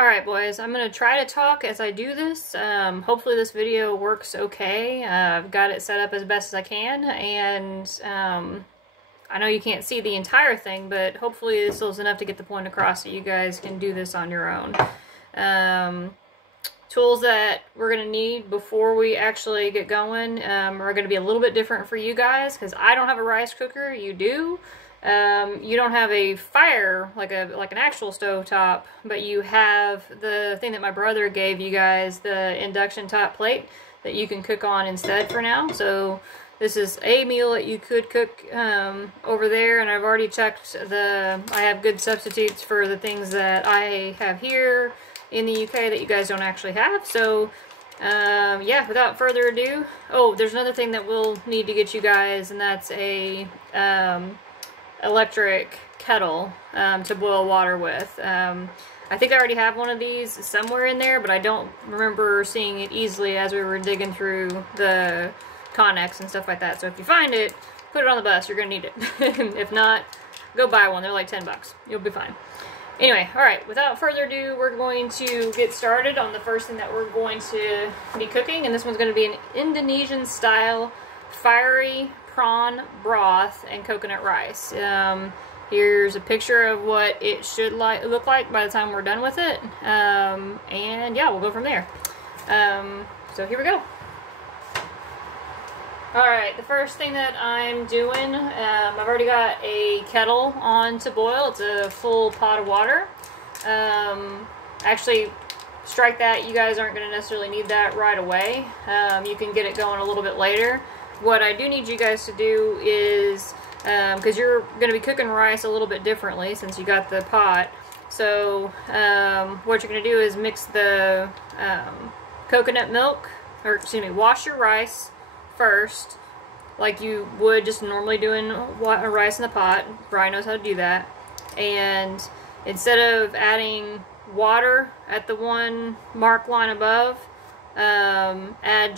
Alright boys, I'm going to try to talk as I do this. Hopefully this video works okay. I've got it set up as best as I can, and I know you can't see the entire thing, but hopefully this is enough to get the point across so you guys can do this on your own. Tools that we're going to need before we actually get going are going to be a little bit different for you guys, because I don't have a rice cooker, you do. You don't have a fire, like an actual stove top, but you have the thing that my brother gave you guys, the induction top plate that you can cook on instead for now. So this is a meal that you could cook over there, and I've already checked I have good substitutes for the things that I have here in the UK that you guys don't actually have. So yeah, without further ado, oh, there's another thing that we'll need to get you guys, and that's a electric kettle to boil water with. I think I already have one of these somewhere in there, but I don't remember seeing it easily as we were digging through the Connex and stuff like that. So if you find it, put it on the bus, you're gonna need it. If not, go buy one, they're like 10 bucks. You'll be fine. Anyway, alright, without further ado, we're going to get started on the first thing that we're going to be cooking, and this one's going to be an Indonesian style fiery prawn broth and coconut rice. Here's a picture of what it should look like by the time we're done with it, and yeah, we'll go from there. So here we go. Alright, the first thing that I'm doing, I've already got a kettle on to boil. It's a full pot of water. Actually, strike that, you guys aren't going to necessarily need that right away. You can get it going a little bit later. What I do need you guys to do is, because you're going to be cooking rice a little bit differently since you got the pot, so what you're going to do is mix the coconut milk, or excuse me, wash your rice first, like you would just normally doing rice in the pot. Brian knows how to do that. And instead of adding water at the one mark line above, add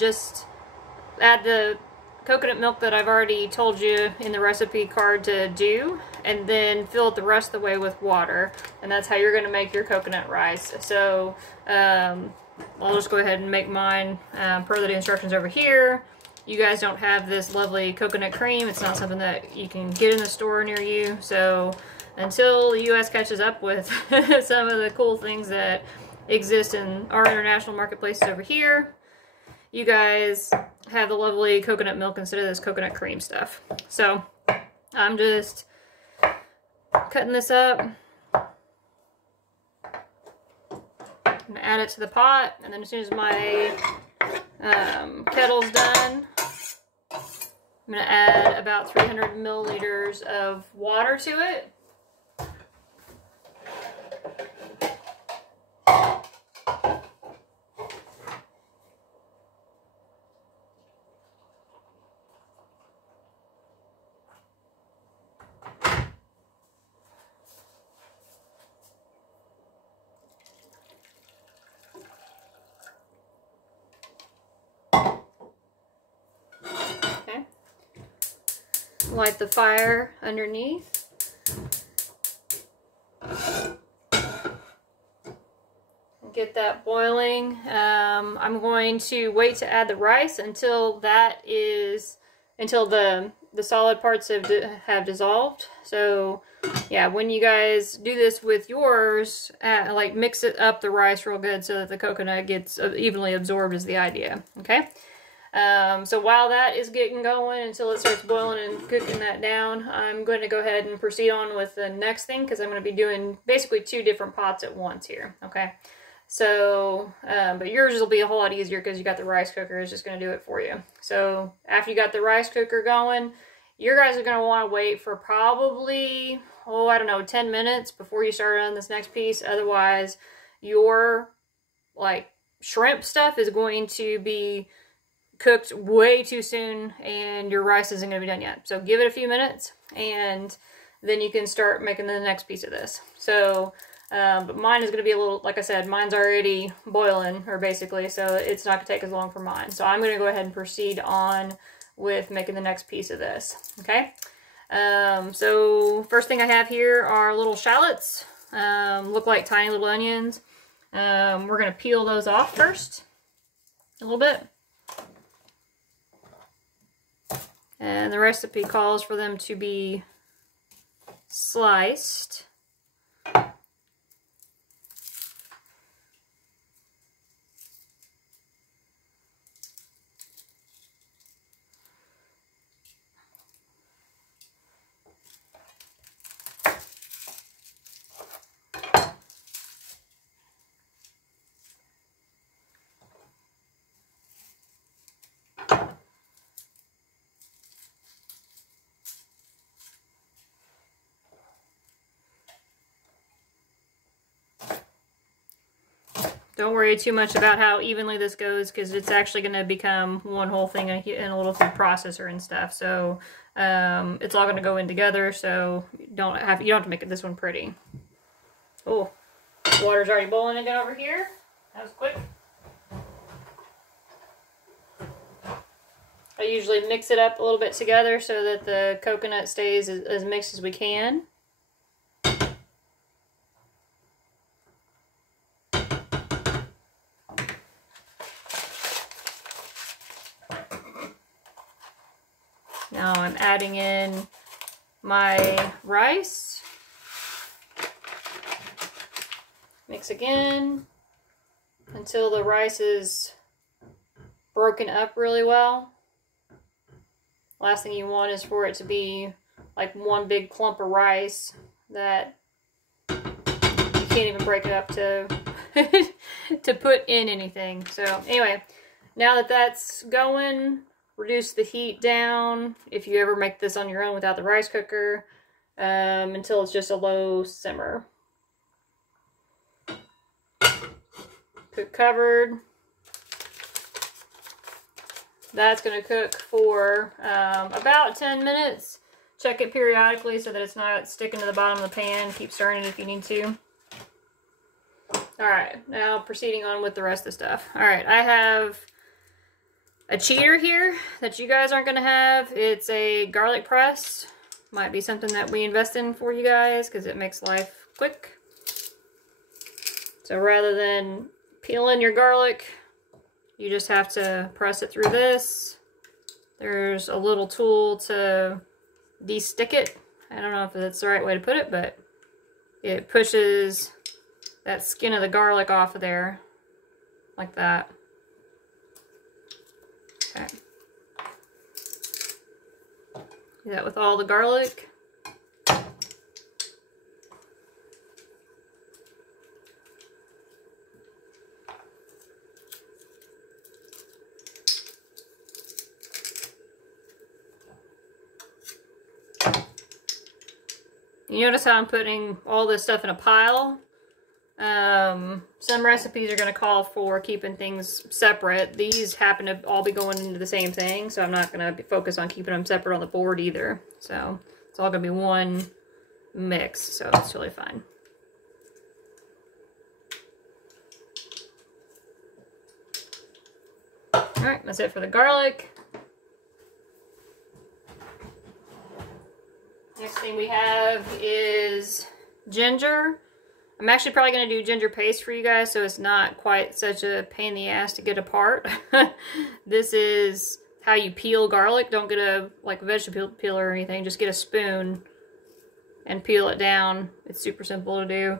the coconut milk that I've already told you in the recipe card to do, and then fill it the rest of the way with water, and that's how you're going to make your coconut rice. So I'll just go ahead and make mine per the instructions over here. You guys don't have this lovely coconut cream. It's not something that you can get in a store near you. So until the US catches up with some of the cool things that exist in our international marketplaces over here, you guys have the lovely coconut milk instead of this coconut cream stuff. So I'm just cutting this up. I'm gonna add it to the pot, and then as soon as my kettle's done, I'm going to add about 300 milliliters of water to it. Light the fire underneath. Get that boiling. I'm going to wait to add the rice until the solid parts have dissolved. So yeah, when you guys do this with yours, like mix it up the rice real good so that the coconut gets evenly absorbed is the idea. Okay. So while that is getting going, until it starts boiling and cooking that down, I'm going to go ahead and proceed on with the next thing, because I'm going to be doing basically 2 different pots at once here, okay? So, but yours will be a whole lot easier because you got the rice cooker. It's just going to do it for you. So after you got the rice cooker going, you guys are going to want to wait for probably, oh, I don't know, 10 minutes before you start on this next piece. Otherwise, your, like, shrimp stuff is going to be cooked way too soon, and your rice isn't going to be done yet. So give it a few minutes, and then you can start making the next piece of this. So, but mine is going to be a little, like I said, mine's already boiling, or basically, so it's not going to take as long for mine. So I'm going to go ahead and proceed on with making the next piece of this, okay? So first thing I have here are little shallots. Look like tiny little onions. We're going to peel those off first, a little bit. And the recipe calls for them to be sliced. Don't worry too much about how evenly this goes, because it's actually going to become one whole thing in a little food processor and stuff. So it's all going to go in together. So you don't have to make this one pretty. Oh, water's already boiling again over here. That was quick. I usually mix it up a little bit together so that the coconut stays as mixed as we can. Now I'm adding in my rice. Mix again until the rice is broken up really well. Last thing you want is for it to be like one big clump of rice that you can't even break it up to to put in anything. So anyway, now that that's going, reduce the heat down if you ever make this on your own without the rice cooker, until it's just a low simmer. Cook covered. That's going to cook for about 10 minutes. Check it periodically so that it's not sticking to the bottom of the pan. Keep stirring it if you need to. Alright, now proceeding on with the rest of the stuff. Alright, I have a cheater here that you guys aren't going to have. It's a garlic press. Might be something that we invest in for you guys because it makes life quick. So rather than peeling your garlic, you just have to press it through this. There's a little tool to de-stick it. I don't know if that's the right way to put it, but it pushes that skin of the garlic off of there like that. Okay. Do that with all the garlic. You notice how I'm putting all this stuff in a pile? Some recipes are going to call for keeping things separate. These happen to all be going into the same thing, so I'm not going to focus on keeping them separate on the board either. So it's all going to be one mix, so it's really fine. Alright, that's it for the garlic. Next thing we have is ginger. I'm actually probably going to do ginger paste for you guys so it's not quite such a pain in the ass to get apart. This is how you peel garlic. Don't get a vegetable peeler or anything. Just get a spoon and peel it down. It's super simple to do,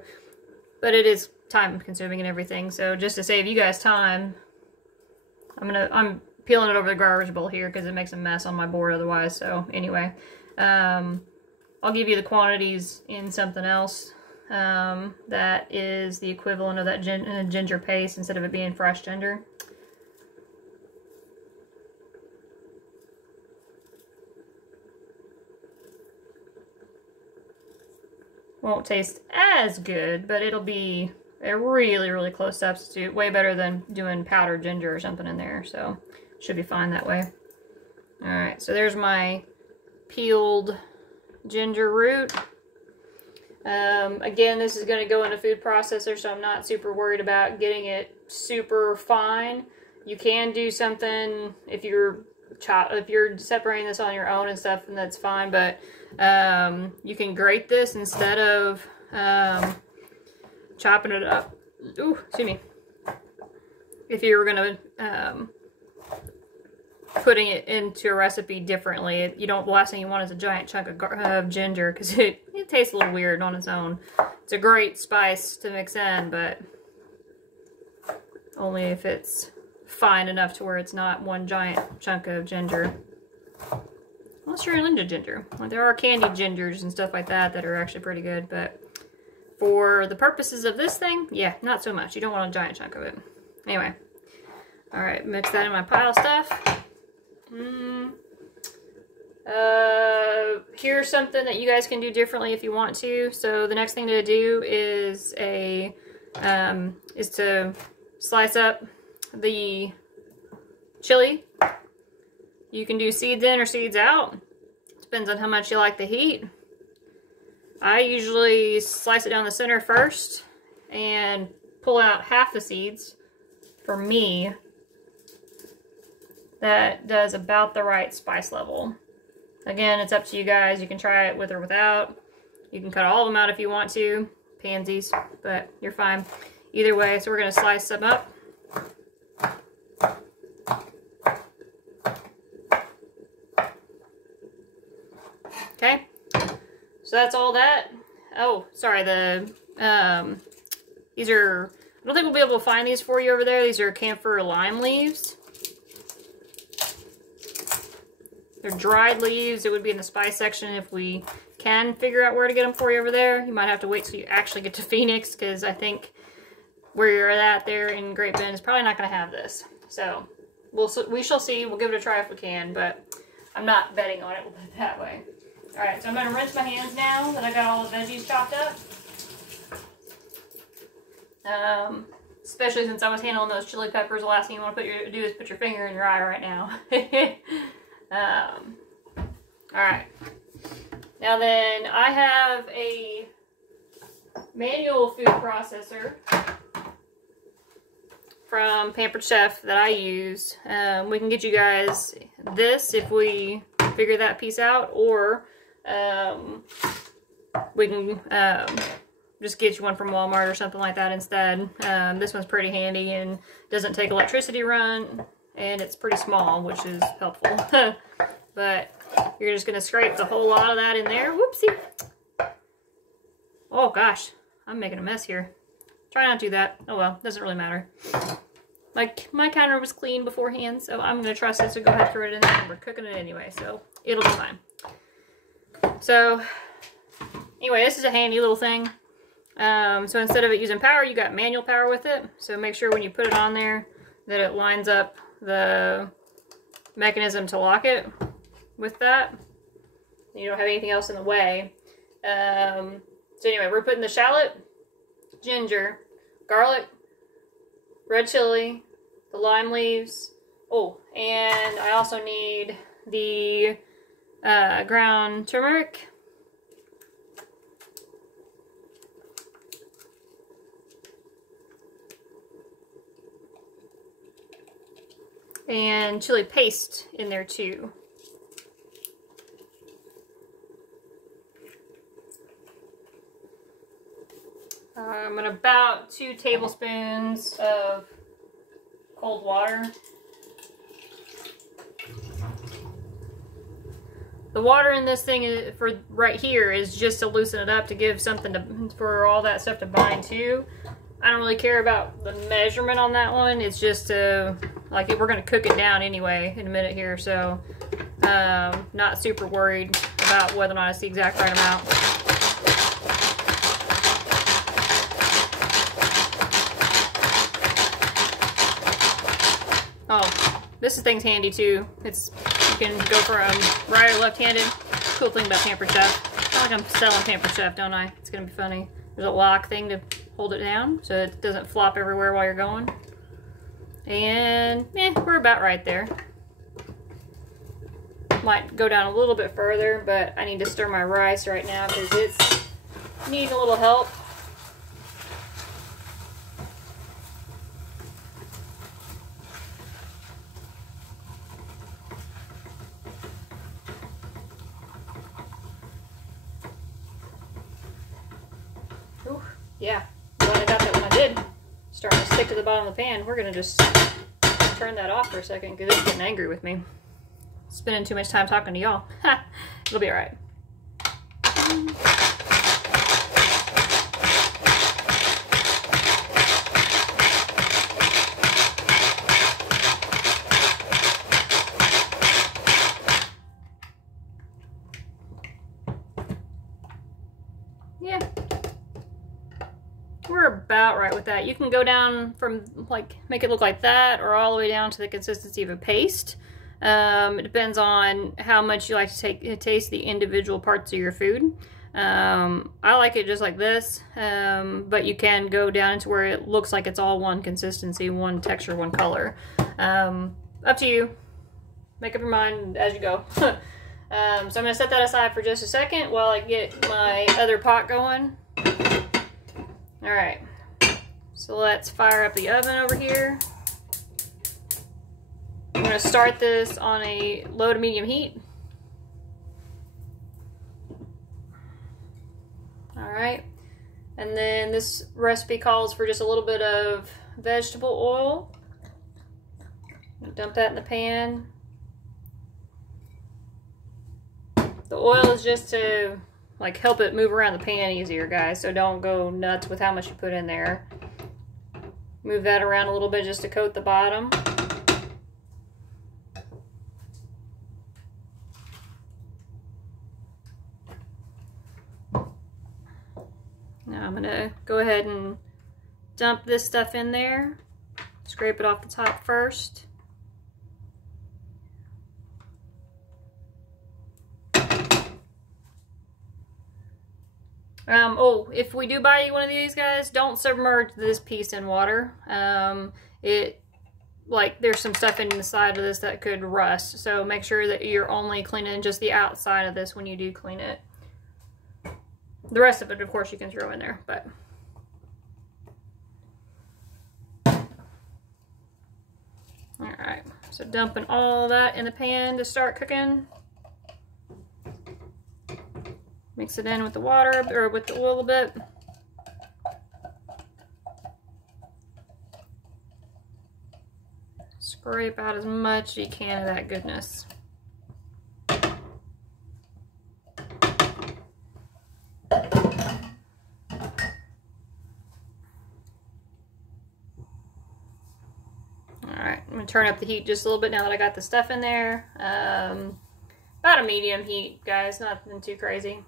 but it is time consuming and everything. So just to save you guys time, I'm peeling it over the garbage bowl here because it makes a mess on my board otherwise. So anyway, I'll give you the quantities in something else that is the equivalent of that ginger paste instead of it being fresh ginger. Won't taste as good, but it'll be a really, really close substitute. Way better than doing powdered ginger or something in there, so should be fine that way. Alright, so there's my peeled ginger root. Again, this is going to go in a food processor, so I'm not super worried about getting it super fine. You can do something if you're separating this on your own and stuff, and that's fine, but you can grate this instead of chopping it up ooh, excuse me. If you were gonna putting it into a recipe differently, you don't. The last thing you want is a giant chunk of ginger, because it tastes a little weird on its own. It's a great spice to mix in, but only if it's fine enough to where it's not one giant chunk of ginger. Unless you're into ginger. Well, there are candied gingers and stuff like that that are actually pretty good, but for the purposes of this thing, yeah, not so much. You don't want a giant chunk of it. Anyway. Alright, mix that in my pile of stuff. Here's something that you guys can do differently if you want to. So the next thing to do is to slice up the chili. You can do seeds in or seeds out. Depends on how much you like the heat. I usually slice it down the center first and pull out half the seeds. For me, that does about the right spice level. Again, it's up to you guys. You can try it with or without. You can cut all of them out if you want to. Pansies, but you're fine. Either way, so we're going to slice some up. Okay, so that's all that. Oh, sorry, these are, I don't think we'll be able to find these for you over there. These are camphor lime leaves. They're dried leaves. It would be in the spice section if we can figure out where to get them for you over there. You might have to wait till you actually get to Phoenix, because I think where you're at there in Great Bend is probably not going to have this. So we shall see. We'll give it a try if we can, but I'm not betting on it. We'll put it that way. All right, so I'm going to rinse my hands now that I got all the veggies chopped up. Especially since I was handling those chili peppers, the last thing you want to do is put your finger in your eye right now. Alright. Now then, I have a manual food processor from Pampered Chef that I use. We can get you guys this if we figure that piece out, or we can just get you one from Walmart or something like that instead. This one's pretty handy and doesn't take electricity run, and it's pretty small, which is helpful. But you're just going to scrape the whole lot of that in there. Whoopsie! Oh gosh, I'm making a mess here. Try not to do that. Oh well, doesn't really matter. My counter was clean beforehand, so I'm going to trust it to go ahead and throw it in there. We're cooking it anyway, so it'll be fine. So, anyway, this is a handy little thing. So instead of it using power, you got manual power with it. So make sure when you put it on there that it lines up the mechanism to lock it with that. You don't have anything else in the way. So anyway, we're putting the shallot, ginger, garlic, red chili, the lime leaves. Oh, and I also need the ground turmeric. And chili paste in there too. And about 2 tablespoons of cold water. The water in this thing is, for right here, is just to loosen it up, to give something for all that stuff to bind to. I don't really care about the measurement on that one. It's just like we're going to cook it down anyway in a minute here, so not super worried about whether or not it's the exact right amount. Oh, this thing's handy too. You can go from right or left-handed. Cool thing about Pampered Chef. I feel like I'm selling Pampered Chef, don't I? It's going to be funny. There's a lock thing to hold it down so it doesn't flop everywhere while you're going. And we're about right there. Might go down a little bit further, but I need to stir my rice right now because it's needing a little help. Ooh, yeah, glad I got that when I did. starting to stick to the bottom of the pan. We're gonna just turn that off for a second because it's getting angry with me. Spending too much time talking to y'all. It'll be all right. Yeah, we're about right with that. You can go down from, like, make it look like that, or all the way down to the consistency of a paste. It depends on how much you like to taste the individual parts of your food. I like it just like this, but you can go down to where it looks like it's all one consistency, one texture, one color. Up to you. Make up your mind as you go. So I'm going to set that aside for just a second while I get my other pot going. Alright, so let's fire up the oven over here. I'm going to start this on a low to medium heat. Alright, and then this recipe calls for just a little bit of vegetable oil. Dump that in the pan. The oil is just to, like, help it move around the pan easier, guys, so don't go nuts with how much you put in there. Move that around a little bit just to coat the bottom. Now I'm gonna go ahead and dump this stuff in there. Scrape it off the top first. Oh, if we do buy you one of these, guys, don't submerge this piece in water. There's some stuff in the side of this that could rust, so make sure that you're only cleaning just the outside of this when you do clean it. The rest of it, of course, you can throw in there, but... Alright, so dumping all that in the pan to start cooking. Mix it in with the water, or with the oil a bit. Scrape out as much as you can of that goodness. Alright, I'm going to turn up the heat just a little bit now that I got the stuff in there. About a medium heat, guys, nothing too crazy.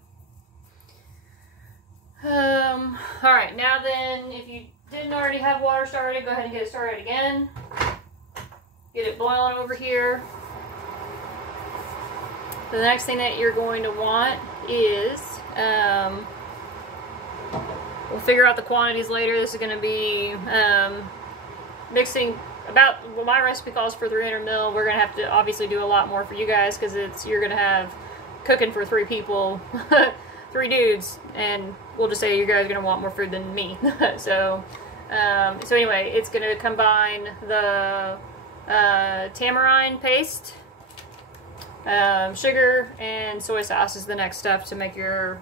Alright, now then, if you didn't already have water started, go ahead and get it started again. Get it boiling over here. The next thing that you're going to want is, we'll figure out the quantities later. This is going to be mixing about, well, my recipe calls for 300 ml. We're going to have to obviously do a lot more for you guys because you're going to have cooking for 3 people, 3 dudes, and we'll just say you guys are going to want more food than me. So anyway, it's going to combine the tamarind paste, sugar, and soy sauce is the next step to make the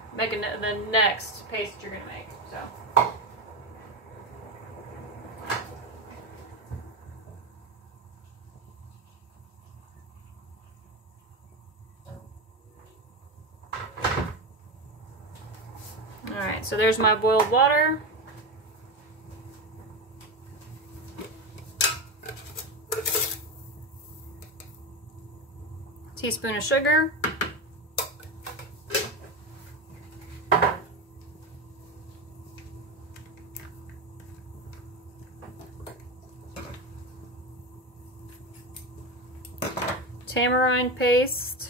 next paste that you're going to make. So. Alright, so there's my boiled water. Teaspoon of sugar. Tamarind paste.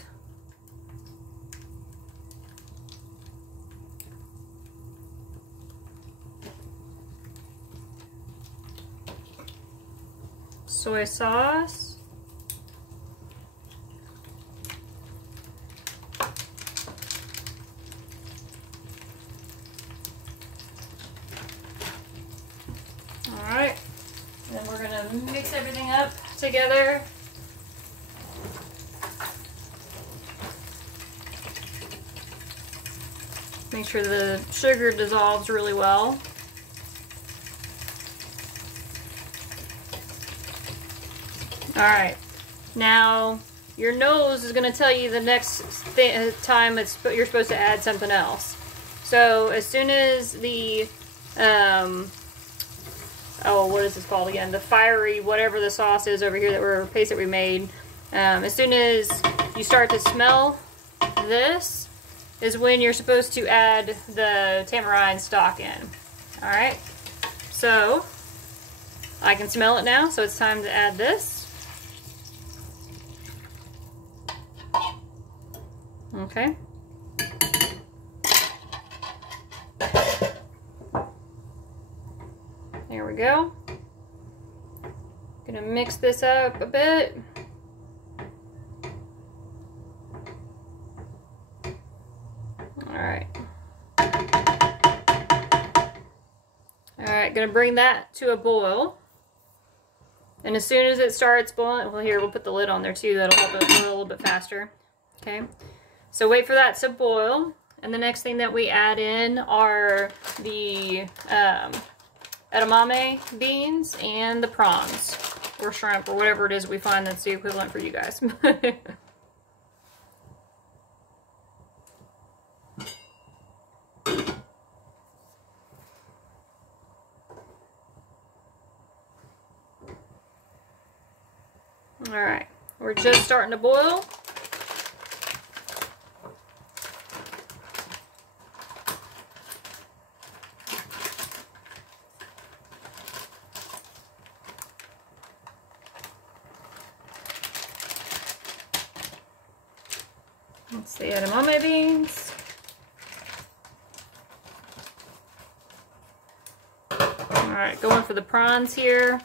Soy sauce. Alright, then we're going to mix everything up together. Make sure the sugar dissolves really well. Alright, now your nose is going to tell you the next time you're supposed to add something else. So as soon as the, oh, what is this called again? The fiery, whatever the sauce is over here paste that we made. As soon as you start to smell this is when you're supposed to add the tamarind stock in. Alright, so I can smell it now, so it's time to add this. Okay. There we go. Gonna mix this up a bit. Alright. Alright, gonna bring that to a boil. And as soon as it starts boiling, well, here, we'll put the lid on there too. That'll help it boil a little bit faster. Okay. So wait for that to boil. And the next thing that we add in are the edamame beans and the prawns or shrimp or whatever it is we find that's the equivalent for you guys. Alright, we're just starting to boil. That's the edamame beans. Alright, going for the prawns here.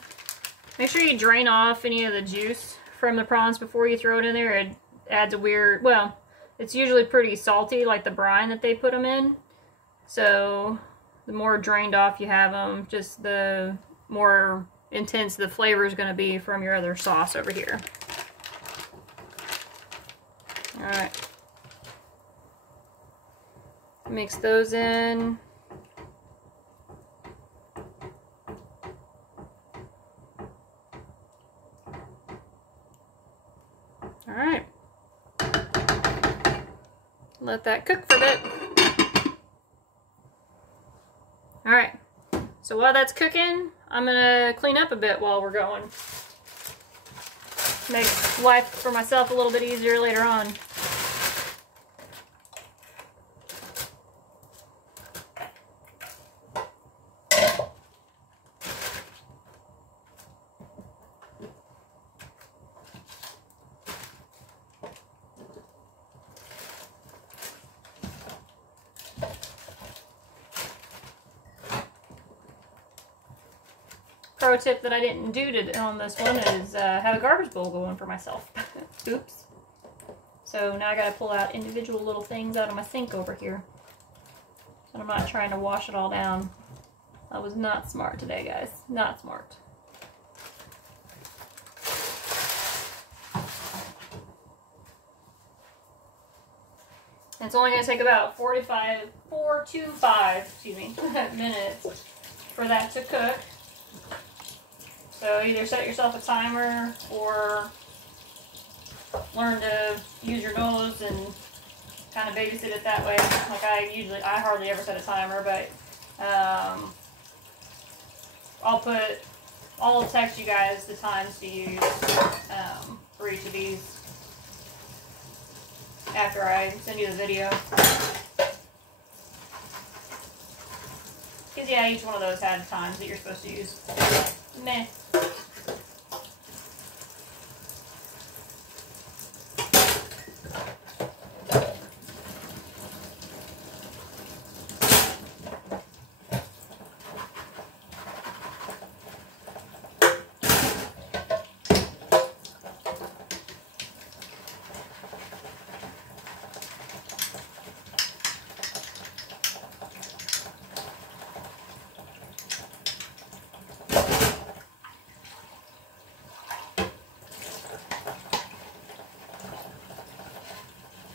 Make sure you drain off any of the juice from the prawns before you throw it in there. It adds a weird, well, it's usually pretty salty, like the brine that they put them in. So the more drained off you have them, just the more intense the flavor is going to be from your other sauce over here. Alright. Mix those in. Alright. Let that cook for a bit. Alright. So while that's cooking, I'm gonna clean up a bit while we're going. Make life for myself a little bit easier later on. Pro tip that I didn't do on this one is have a garbage bowl going for myself. Oops. So now I gotta pull out individual little things out of my sink over here. So I'm not trying to wash it all down. I was not smart today, guys. Not smart. It's only gonna take about 4 to 5 minutes for that to cook. So either set yourself a timer or learn to use your nose and kind of babysit it that way. Like I hardly ever set a timer, but I'll text you guys the times to use for each of these after I send you the video. Because yeah, each one of those had times that you're supposed to use. Meh.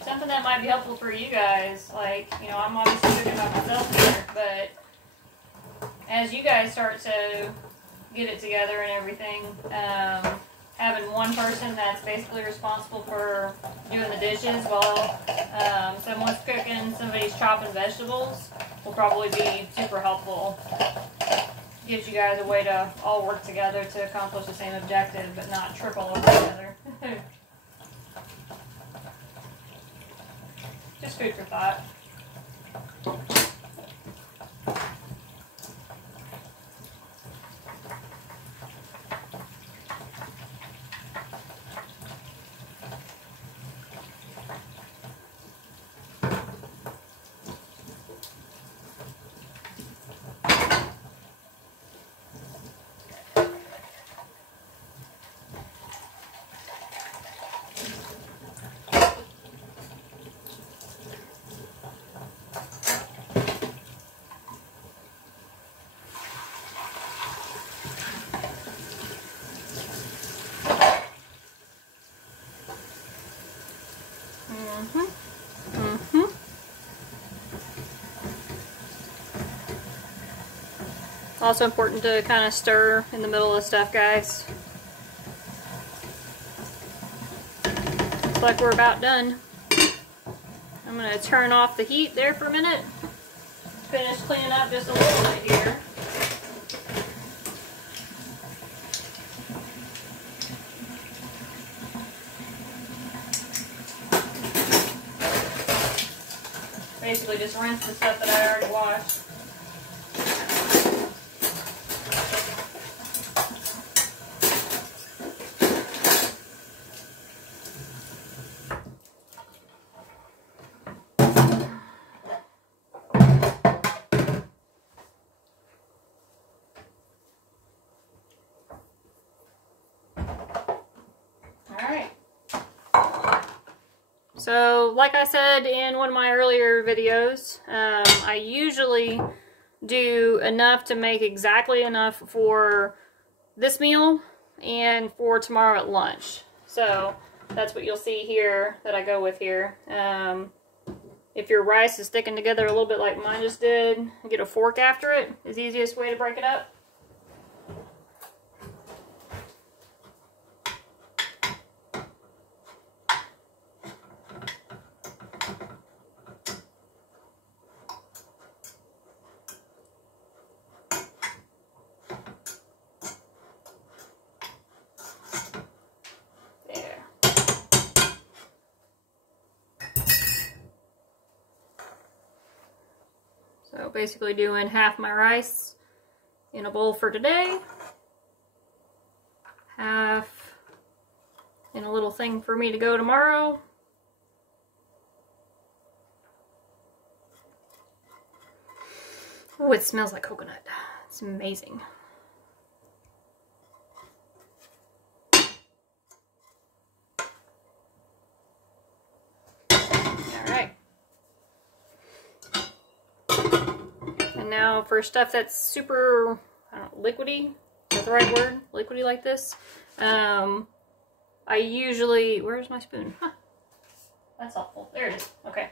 Something that might be helpful for you guys, like, you know, I'm obviously cooking by myself here, but as you guys start to get it together and everything, having one person that's basically responsible for doing the dishes while someone's cooking, somebody's chopping vegetables will probably be super helpful. Gives you guys a way to all work together to accomplish the same objective but not trip all over each other. Just food for thought. Also important to kind of stir in the middle of stuff, guys. Looks like we're about done. I'm going to turn off the heat there for a minute. Finish cleaning up just a little bit here. Basically just rinse the stuff that I already washed. So, like I said in one of my earlier videos, I usually do enough to make exactly enough for this meal and for tomorrow at lunch. So, that's what you'll see here that I go with here. If your rice is sticking together a little bit like mine just did, get a fork after it is the easiest way to break it up. So basically doing half my rice in a bowl for today, half in a little thing for me to go tomorrow. Oh, it smells like coconut. It's amazing. Now for stuff that's super, I don't know, liquidy, is that the right word? Liquidy like this. I usually, where's my spoon? Huh. That's helpful. There it is. Okay.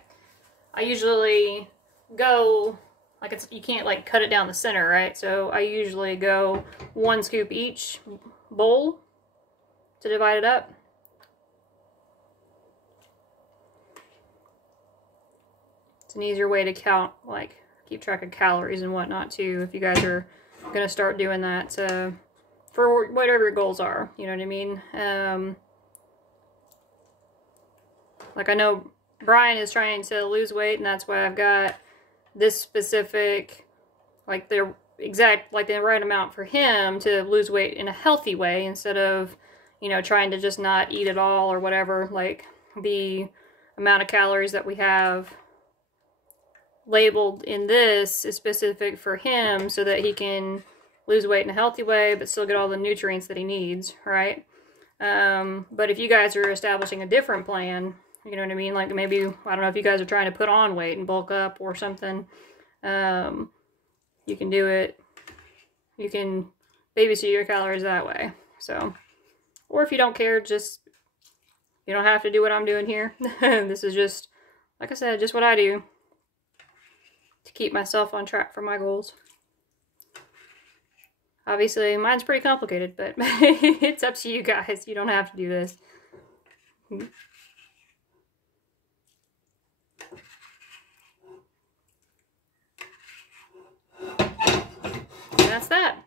I usually go, like it's, you can't like cut it down the center, right? So I usually go 1 scoop each bowl to divide it up. It's an easier way to count, like, keep track of calories and whatnot too, if you guys are gonna start doing that for whatever your goals are, you know what I mean? Like I know Brian is trying to lose weight, and that's why I've got this specific, like the exact, like the right amount for him to lose weight in a healthy way, instead of, you know, trying to just not eat at all or whatever. Like the amount of calories that we have labeled in this is specific for him so that he can lose weight in a healthy way but still get all the nutrients that he needs, right? But if you guys are establishing a different plan, you know what I mean, like maybe, I don't know if you guys are trying to put on weight and bulk up or something, you can do it, you can babysit your calories that way. So, or if you don't care, just, you don't have to do what I'm doing here. This is just, like I said, just what I do to keep myself on track for my goals. Obviously, mine's pretty complicated, but it's up to you guys. You don't have to do this. That's that.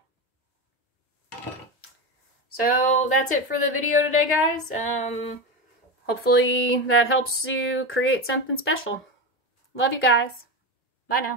So that's it for the video today, guys. Hopefully that helps you create something special. Love you guys. Bye now.